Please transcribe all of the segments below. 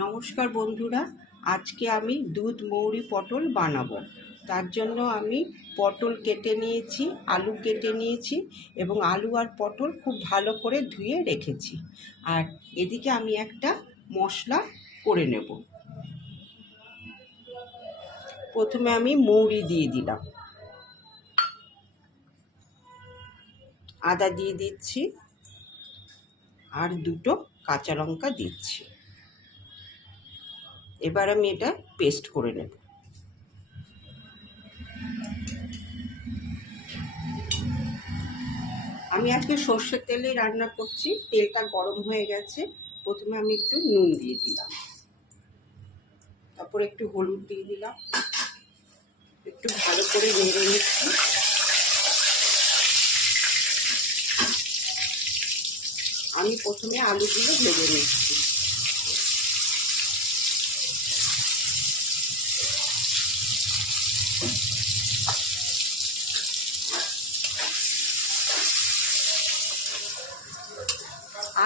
নমস্কার বন্ধুরা, আজকে আমি দুধ মৌরি পটল বানাবো। তার জন্য আমি পটল কেটে নিয়েছি, আলু কেটে নিয়েছি এবং আলু আর পটল খুব ভালো করে ধুয়ে রেখেছি। আর এদিকে আমি একটা মশলা করে নেব। প্রথমে আমি মৌরি দিয়ে দিলাম, আদা দিয়ে দিচ্ছি আর দুটো কাঁচা লঙ্কা দিচ্ছি। এবার আমি এটা পেস্ট করে নেব। আমি আজকে সর্ষের তেলে রান্না করছি। তেলটা গরম হয়ে গেছে। প্রথমে আমি একটু নুন দিয়ে দিলাম, তারপর একটু হলুদ দিয়ে দিলাম, একটু ভালো করে নেড়ে নিচ্ছি। আমি প্রথমে আলুগুলো ভেজে নিচ্ছি।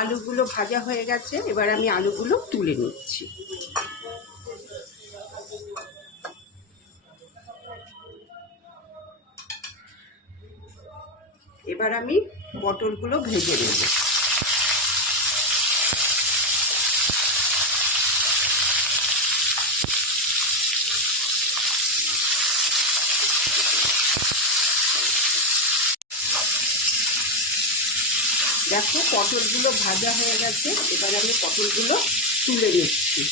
আলুগুলো ভাজা হয়ে গেছে, এবার আমি আলুগুলো তুলে নিচ্ছি। এবার আমি পটলগুলো ভেজে নেব। দেখো, পটলগুলো ভাজা হয়ে গেছে। এবার আমি পটলগুলো তুলে নিচ্ছি।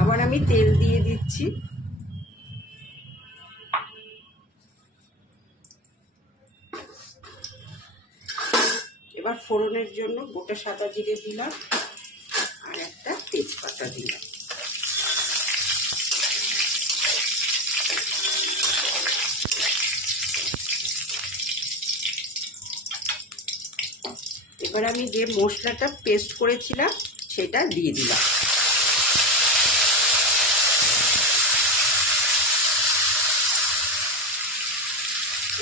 আবার আমি তেল দিয়ে দিচ্ছি। এবার ফোড়নের জন্য গোটা সাদা জিরে দিলাম আর একটা তেজপাতা দিলাম। এবার আমি যে মশলাটা পেস্ট করেছিলাম সেটা দিয়ে দিলাম।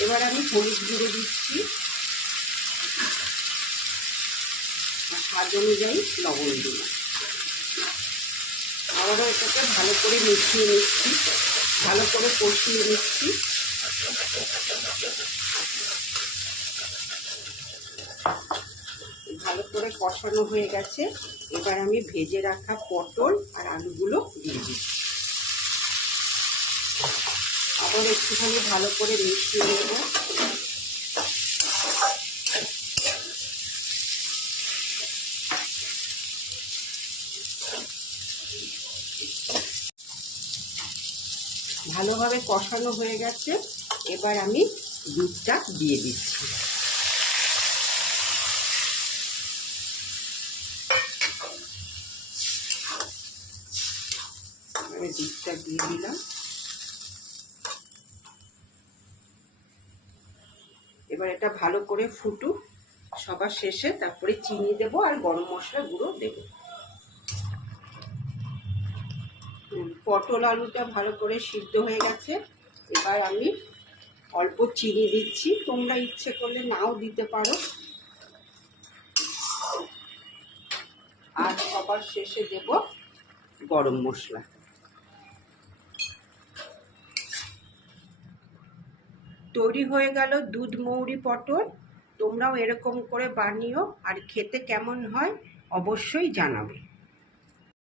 এবার আমি হলুদ গুঁড়ো দিচ্ছি, স্বাদ অনুযায়ী লবণ দিলাম। আবারও এটাকে ভালো করে মিশিয়ে নিচ্ছি, ভালো করে কষিয়ে নিচ্ছি। ভালো করে কষানো হয়ে গেছে। এবার আমি ভেজে রাখা পটল আর আলুগুলো দিয়ে দিচ্ছি। আবার একটুখানি ভালো করে মিশিয়ে নেব। ভালোভাবে কষানো হয়ে গেছে। এবার আমি দুধটা দিয়ে দিচ্ছি। আমি দুধটা দিয়ে দিলাম। এবার এটা ভালো করে ফুটুক, সবার শেষে তারপরে চিনি দেবো আর গরম মশলা গুঁড়ো দেবো। পটল আলুটা ভালো করে সিদ্ধ হয়ে গেছে। এবার আমি অল্প চিনি দিচ্ছি, তোমরা ইচ্ছে করলে নাও দিতে পারো। আর সবার শেষে দেব গরম মশলা। তৈরি হয়ে গেল দুধ মৌরি পটল। তোমরাও এরকম করে বানিও, আর খেতে কেমন হয় অবশ্যই জানাবে।